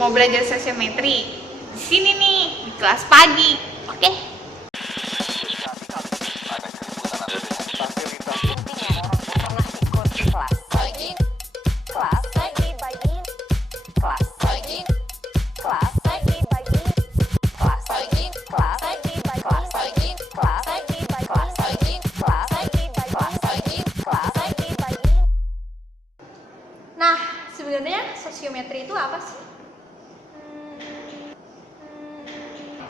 Mau belajar sosiometri? Di sini nih, di kelas pagi. Oke? Nah, sebenarnya sosiometri itu apa sih?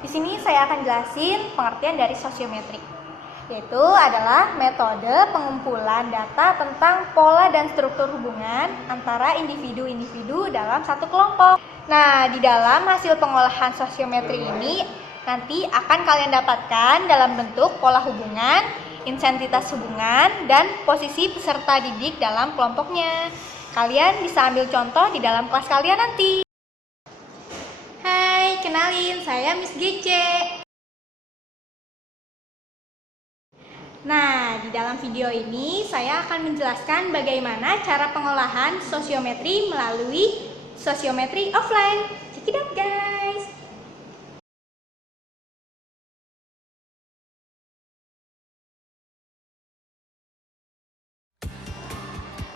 Di sini saya akan jelasin pengertian dari sosiometri, yaitu adalah metode pengumpulan data tentang pola dan struktur hubungan antara individu-individu dalam satu kelompok. Nah, di dalam hasil pengolahan sosiometri ini nanti akan kalian dapatkan dalam bentuk pola hubungan, intensitas hubungan, dan posisi peserta didik dalam kelompoknya. Kalian bisa ambil contoh di dalam kelas kalian nanti. Hai, kenalin, saya Miss GC. Nah, di dalam video ini saya akan menjelaskan bagaimana cara pengolahan sosiometri melalui sosiometri offline. Check it out, guys.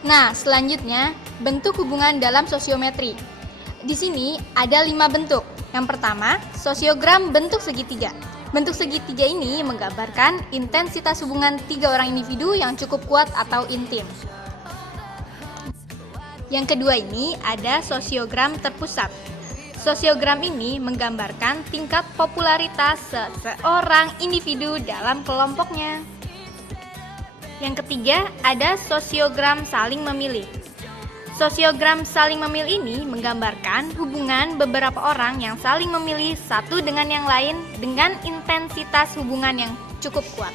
Nah, selanjutnya, bentuk hubungan dalam sosiometri. Di sini ada 5 bentuk. Yang pertama, sosiogram bentuk segitiga. Bentuk segitiga ini menggambarkan intensitas hubungan 3 orang individu yang cukup kuat atau intim. Yang kedua ini ada sosiogram terpusat. Sosiogram ini menggambarkan tingkat popularitas seseorang individu dalam kelompoknya. Yang ketiga, ada sosiogram saling memilih. Sosiogram saling memilih ini menggambarkan hubungan beberapa orang yang saling memilih satu dengan yang lain dengan intensitas hubungan yang cukup kuat.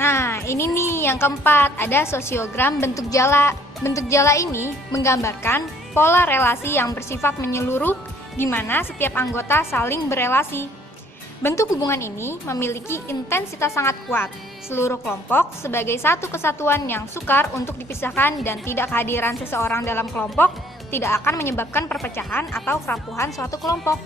Nah, ini nih yang keempat, ada sosiogram bentuk jala. Bentuk jala ini menggambarkan pola relasi yang bersifat menyeluruh di mana setiap anggota saling berelasi. Bentuk hubungan ini memiliki intensitas sangat kuat. Seluruh kelompok sebagai satu kesatuan yang sukar untuk dipisahkan dan tidak kehadiran seseorang dalam kelompok tidak akan menyebabkan perpecahan atau kerampuhan suatu kelompok.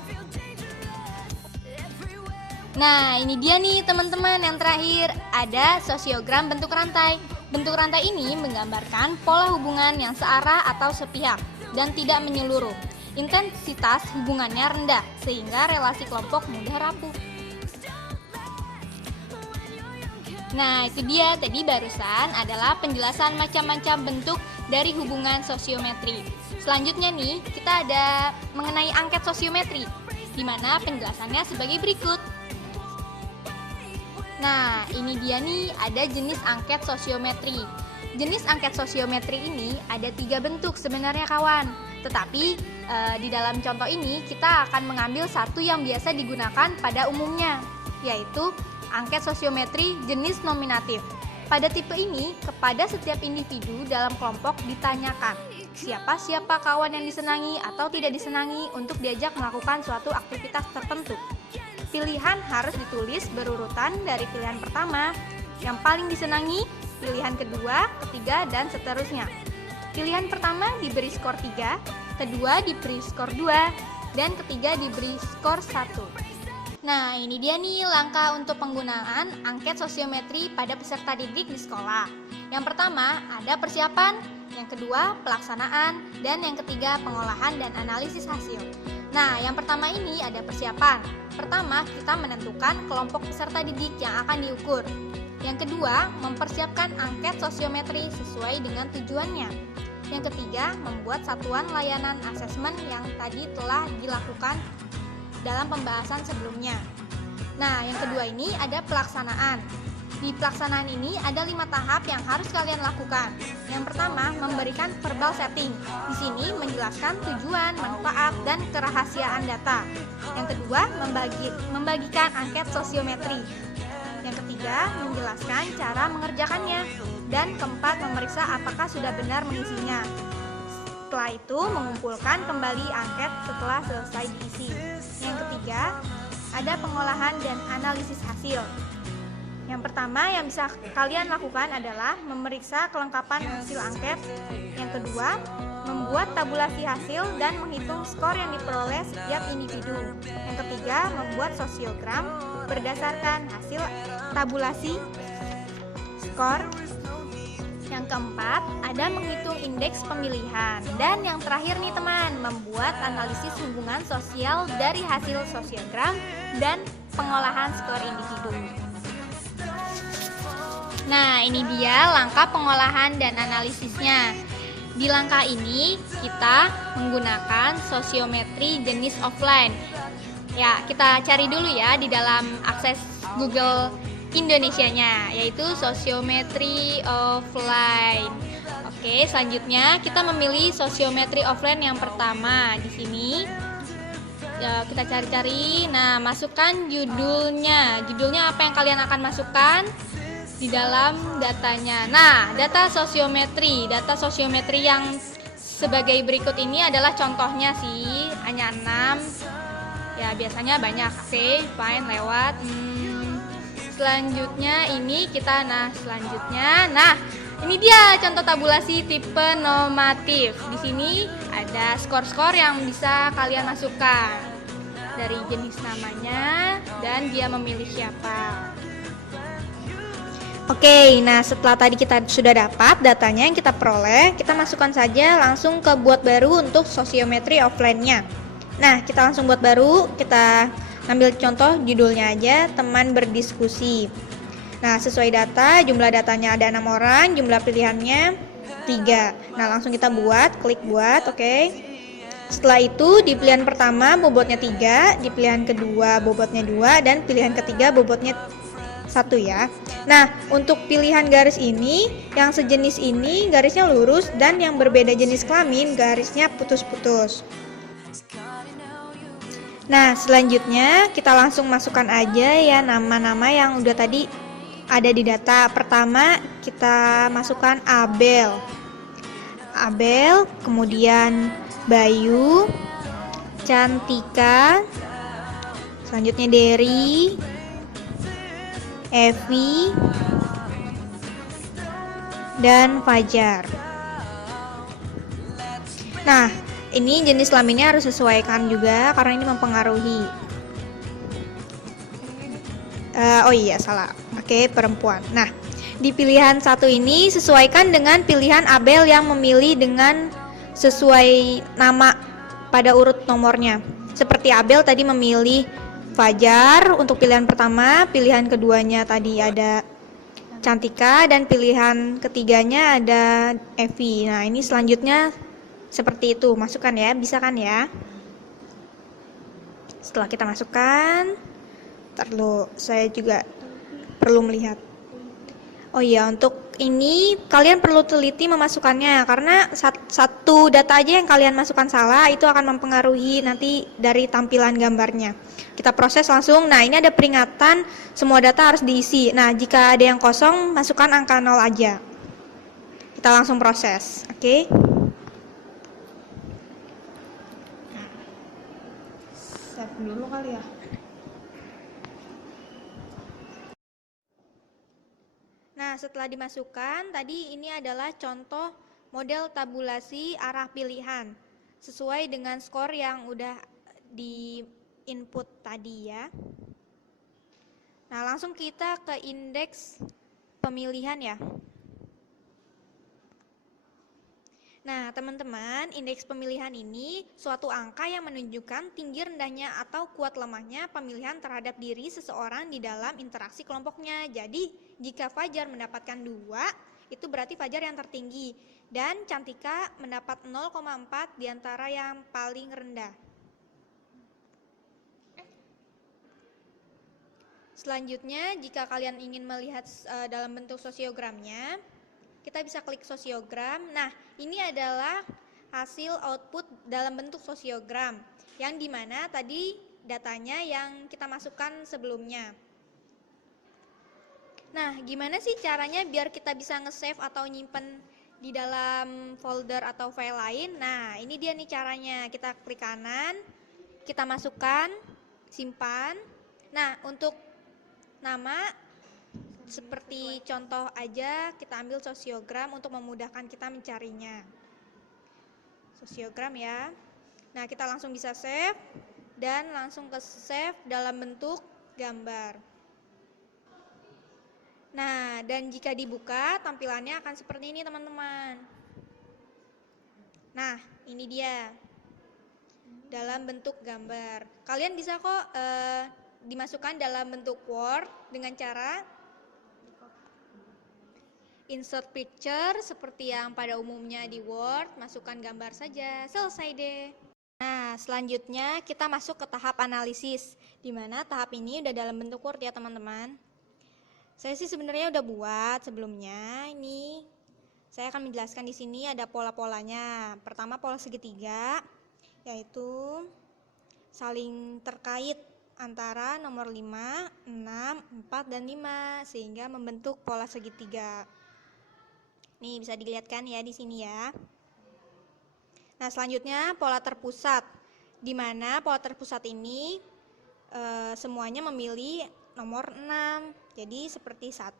Nah, ini dia nih teman-teman yang terakhir, ada sosiogram bentuk rantai. Bentuk rantai ini menggambarkan pola hubungan yang searah atau sepihak dan tidak menyeluruh. Intensitas hubungannya rendah sehingga relasi kelompok mudah rapuh. Nah, itu dia tadi barusan adalah penjelasan macam-macam bentuk dari hubungan sosiometri. Selanjutnya nih, kita ada mengenai angket sosiometri, di mana penjelasannya sebagai berikut. Nah, ini dia nih, ada jenis angket sosiometri. Jenis angket sosiometri ini ada 3 bentuk sebenarnya kawan. Tetapi di dalam contoh ini kita akan mengambil satu yang biasa digunakan pada umumnya, yaitu angket sosiometri jenis nominatif. Pada tipe ini, kepada setiap individu dalam kelompok ditanyakan siapa kawan yang disenangi atau tidak disenangi untuk diajak melakukan suatu aktivitas tertentu. Pilihan harus ditulis berurutan dari pilihan pertama, yang paling disenangi, pilihan kedua, ketiga, dan seterusnya. Pilihan pertama diberi skor 3, kedua diberi skor 2, dan ketiga diberi skor 1. Nah, ini dia nih langkah untuk penggunaan angket sosiometri pada peserta didik di sekolah. Yang pertama, ada persiapan, yang kedua, pelaksanaan, dan yang ketiga, pengolahan dan analisis hasil. Nah, yang pertama ini ada persiapan. Pertama, kita menentukan kelompok peserta didik yang akan diukur. Yang kedua, mempersiapkan angket sosiometri sesuai dengan tujuannya. Yang ketiga, membuat satuan layanan asesmen yang tadi telah dilakukan dalam pembahasan sebelumnya. Nah, yang kedua ini ada pelaksanaan. Di pelaksanaan ini ada 5 tahap yang harus kalian lakukan. Yang pertama, memberikan verbal setting. Di sini menjelaskan tujuan, manfaat, dan kerahasiaan data. Yang kedua, membagikan angket sosiometri. Yang ketiga, menjelaskan cara mengerjakannya. Dan keempat, memeriksa apakah sudah benar mengisinya. Setelah itu, mengumpulkan kembali angket setelah selesai diisi. Yang ketiga, ada pengolahan dan analisis hasil. Yang pertama yang bisa kalian lakukan adalah memeriksa kelengkapan hasil angket. Yang kedua, membuat tabulasi hasil dan menghitung skor yang diperoleh setiap individu. Yang ketiga, membuat sosiogram berdasarkan hasil tabulasi skor. Yang keempat, ada menghitung indeks pemilihan. Dan yang terakhir nih teman, membuat analisis hubungan sosial dari hasil sosiogram dan pengolahan skor individu. Nah, ini dia langkah pengolahan dan analisisnya. Di langkah ini, kita menggunakan sosiometri jenis offline. Ya, kita cari dulu ya di dalam akses Google Indonesianya, yaitu sosiometri offline. Oke, selanjutnya kita memilih sosiometri offline yang pertama. Di sini ya, kita cari-cari. Nah, masukkan judulnya. Judulnya apa yang kalian akan masukkan di dalam datanya. Nah, data sosiometri yang sebagai berikut ini adalah contohnya sih, hanya 6. Ya, biasanya banyak. Oke, fine, lewat. Selanjutnya ini ini dia contoh tabulasi tipe normatif. Di sini ada skor-skor yang bisa kalian masukkan dari jenis namanya dan dia memilih siapa. Oke, nah setelah tadi kita sudah dapat datanya yang kita peroleh, kita masukkan saja langsung ke buat baru untuk sosiometri offline-nya. Nah, kita langsung buat baru, kita ambil contoh judulnya aja, teman berdiskusi. Nah, sesuai data, jumlah datanya ada 6 orang, jumlah pilihannya 3. Nah, langsung kita buat, klik buat, oke. Setelah itu, di pilihan pertama bobotnya 3, di pilihan kedua bobotnya 2, dan pilihan ketiga bobotnya 1 ya. Nah, untuk pilihan garis ini, yang sejenis ini garisnya lurus, dan yang berbeda jenis kelamin garisnya putus-putus. Nah, selanjutnya kita langsung masukkan aja ya nama-nama yang udah tadi ada di data. Pertama, kita masukkan Abel, kemudian Bayu, Cantika, selanjutnya Dery, Evi, dan Fajar. Nah, ini jenis kelaminnya harus sesuaikan juga karena ini mempengaruhi. Oke, perempuan. Nah, di pilihan 1 ini sesuaikan dengan pilihan Abel yang memilih dengan sesuai nama pada urut nomornya. Seperti Abel tadi memilih Fajar untuk pilihan pertama, pilihan keduanya tadi ada Cantika, dan pilihan ketiganya ada Evi. Nah, ini selanjutnya seperti itu, masukkan ya, bisa kan ya. Setelah kita masukkan, saya juga perlu melihat. Oh iya, untuk ini kalian perlu teliti memasukkannya karena satu data aja yang kalian masukkan salah itu akan mempengaruhi nanti dari tampilan gambarnya. Kita proses langsung. Nah, ini ada peringatan semua data harus diisi. Nah, jika ada yang kosong, masukkan angka 0 aja. Kita langsung proses, oke? Save dulu kali ya. Nah, setelah dimasukkan, tadi ini adalah contoh model tabulasi arah pilihan sesuai dengan skor yang udah di input tadi ya. Nah, langsung kita ke indeks pemilihan ya. Nah, teman-teman, indeks pemilihan ini suatu angka yang menunjukkan tinggi rendahnya atau kuat lemahnya pemilihan terhadap diri seseorang di dalam interaksi kelompoknya. Jadi, jika Fajar mendapatkan 2, itu berarti Fajar yang tertinggi. Dan Cantika mendapat 0,4 di antara yang paling rendah. Selanjutnya, jika kalian ingin melihat dalam bentuk sosiogramnya, kita bisa klik sosiogram. Nah, ini adalah hasil output dalam bentuk sosiogram, yang dimana tadi datanya yang kita masukkan sebelumnya. Nah, gimana sih caranya biar kita bisa nge-save atau nyimpen di dalam folder atau file lain? Nah, ini dia nih caranya. Kita klik kanan, kita masukkan, simpan. Nah, untuk nama seperti contoh aja, kita ambil sosiogram untuk memudahkan kita mencarinya. Sosiogram ya. Nah, kita langsung bisa save dan langsung ke save dalam bentuk gambar. Nah, dan jika dibuka tampilannya akan seperti ini teman-teman. Nah, ini dia dalam bentuk gambar. Kalian bisa kok dimasukkan dalam bentuk Word dengan cara insert picture seperti yang pada umumnya di Word, masukkan gambar saja, selesai deh. Nah, selanjutnya kita masuk ke tahap analisis, di mana tahap ini udah dalam bentuk Word ya teman-teman. Saya sih sebenarnya udah buat sebelumnya. Ini saya akan menjelaskan di sini ada pola-polanya. Pertama pola segitiga, yaitu saling terkait antara nomor 5, 6, 4, dan 5 sehingga membentuk pola segitiga. Nih bisa dilihatkan ya di sini ya. Nah, selanjutnya pola terpusat, di mana pola terpusat ini semuanya memilih nomor 6. Jadi seperti 1,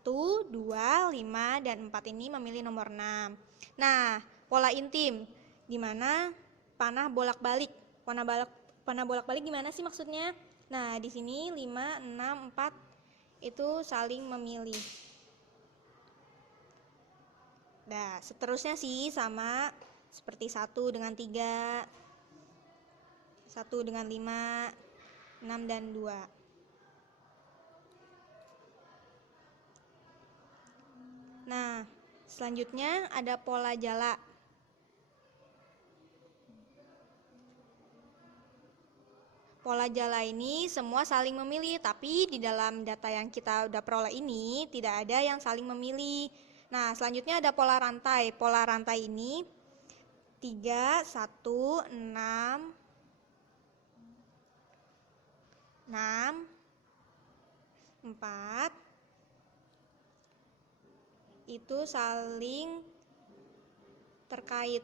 2, 5, dan 4 ini memilih nomor 6. Nah, pola intim, di mana panah bolak-balik. Panah bolak-balik gimana sih maksudnya? Nah, di sini 5, 6, 4 itu saling memilih. Nah, seterusnya sih sama seperti 1 dengan 3, 1 dengan 5, 6 dan 2. Nah, selanjutnya ada pola jala. Pola jala ini semua saling memilih, tapi di dalam data yang kita udah peroleh ini tidak ada yang saling memilih. Nah, selanjutnya ada pola rantai. Pola rantai ini 3, 1, 6, 4 itu saling terkait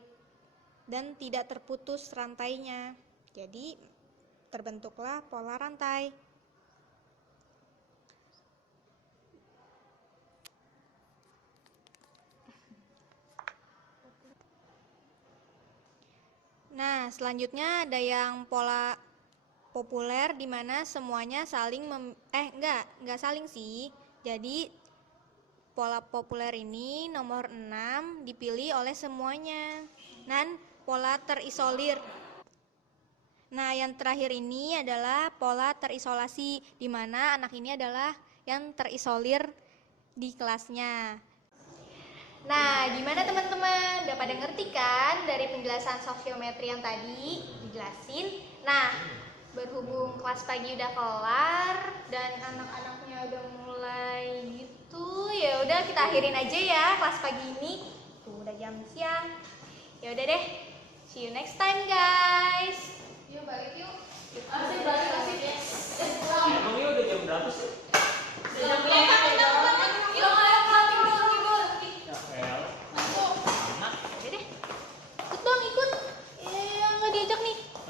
dan tidak terputus rantainya. Jadi terbentuklah pola rantai. Nah, selanjutnya ada yang pola populer di mana semuanya saling enggak saling sih. Jadi pola populer ini nomor 6 dipilih oleh semuanya. Dan pola terisolir. Nah, yang terakhir ini adalah pola terisolasi, di mana anak ini adalah yang terisolir di kelasnya. Nah, gimana teman-teman? Udah pada ngerti kan dari penjelasan sosiometri yang tadi dijelasin? Nah, berhubung kelas pagi udah kelar dan anak-anaknya udah mulai gitu, ya udah kita akhirin aja ya kelas pagi ini. Tuh udah jam siang. Ya udah deh. See you next time, guys. Yuk balik yuk. Asik balik asik. Emangnya udah jam berapa sih? Jam 8.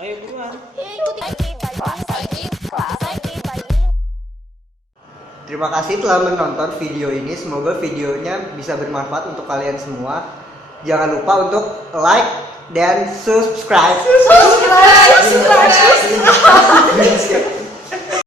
Ayo buruan. Terima kasih telah menonton video ini. Semoga videonya bisa bermanfaat untuk kalian semua. Jangan lupa untuk like dan subscribe.